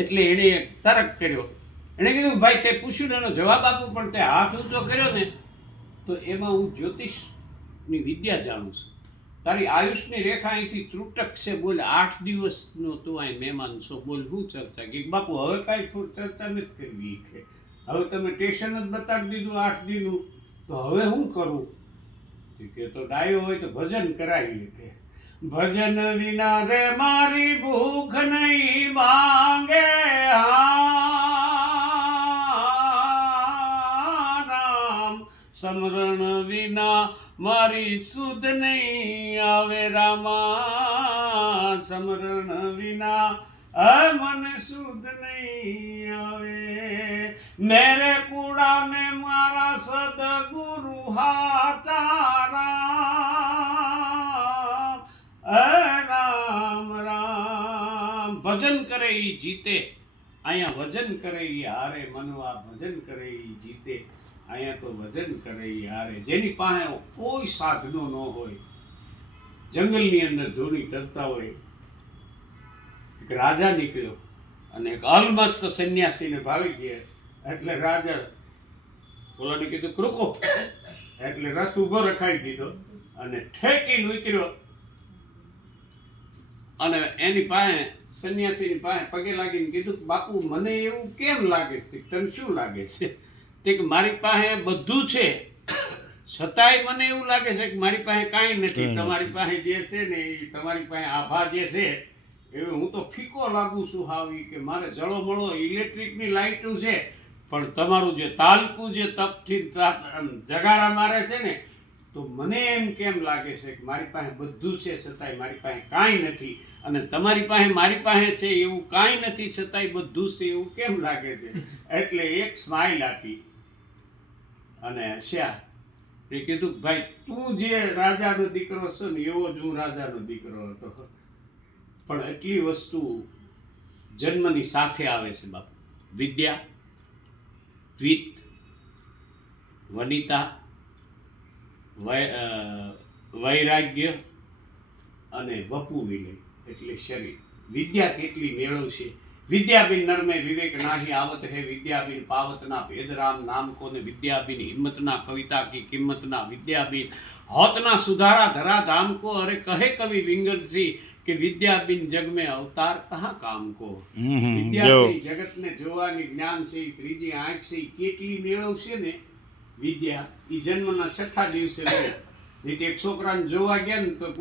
એટલે એણે એક તર્ક કર્યો. એણે કીધું ભાઈ તે પૂછ્યું ને એનો જવાબ આપો, પણ તે હાથ ઊંચો કર્યો ને તો એમાં હું જ્યોતિષની વિદ્યા જાણું છું. તારી આયુષની રેખા અહીંથી ત્રુટક છે. બોલ 8 દિવસનો તું અહીં મહેમાન છો. બોલ શું ચર્ચા? કે બાપુ હવે કાંઈ ચર્ચા નથી કરવી કે હવે તમે સ્ટેશન જ બતાવી દીધું 8 દીનું, તો હવે શું કરવું? કે તો ડાયો હોય તો ભજન કરાવી કે ભજન વિના રે મારી ભૂખ નહીં ભાંગે, રામ સમરણ વિના મારી સુધ નહીં આવે, રામા સમરણ વિના મન સુધ નહીં આવે. મેરે કુડા ને મારા સદગુરુ હાચા, રામ રામ. ભજન કરે ઈ જીતે, અહીંયા વજન કરે ઈ હારે. મનવા ભજન કરે ઈ જીતે, અહીંયા તો વજન કરે ઈ હારે. જેની પાસે કોઈ સાધનો ન હોય, જંગલની અંદર ધોની કરતા હોય. એક રાજા નીકળ્યો અને એક અલમસ્ત સંન્યાસીને ભાવી ગયા. એટલે રાજા ઓલાને કીધું રૂકો, એટલે રથ ઉભો રખાઈ દીધો અને ઠેકીને ઉતર્યો અને એની પાસે સંન્યાસીની પાસે પગે લાગીને કીધું બાપુ મને એવું કેમ લાગે છે? તને શું લાગે છે? તે કે મારી પાસે બધું છે, છતાંય મને એવું લાગે છે કે મારી પાસે કાંઈ નથી. તમારી પાસે જે છે ને એ તમારી પાસે આભા જે છે એવું હું તો ફીકો લાગુ છું. હાવી કે મારે જળો મળો ઇલેક્ટ્રિકની લાઇટું છે, પણ તમારું જે તાલકું જે તપથી જગાડા મારે છે ને, તો મને એમ કેમ લાગે છે કે મારી પાસે બધું છે છતાંય મારી પાસે કાંઈ નથી, અને તમારી પાસે મારી પાસે છે એવું કાંઈ નથી છતાંય બધું છે એવું કેમ લાગે છે? એટલે એક સ્માઇલ આપી અને હસ્યા. એ કીધું ભાઈ તું જે રાજાનો દીકરો છો ને એવો જ હું રાજાનો દીકરો હતો, પણ એટલી વસ્તુ જન્મની સાથે આવે છે બાપુ. વિદ્યા, વિત્ત, વનિતા, વૈરાગ્ય અને વપુ વિનય એટલે શરીર. વિદ્યા કેટલી મેળવશે? વિદ્યાબિન નરમે વિવેક નાહી આવત હે, વિદ્યાબિન પાવતના ભેદરામ નામ કોને, વિદ્યાબિન હિમ્મતના કવિતા કી કિંમતના, વિદ્યાબિન હોતના સુધારા ધરા ધામ કો. અરે કહે કવિ વિંગલસિંહ કે વિદ્યાબિન જગ મેં અવતાર કહા કામ કો. વિદ્યા છે જગતને જોવાની, જ્ઞાન છે ત્રીજી આંખ છે, કેટલી મેળવશે ને વિદ્યા. એ જન્મના 6થા દિવસે એક છોકરાને જોવા ગયા ને તો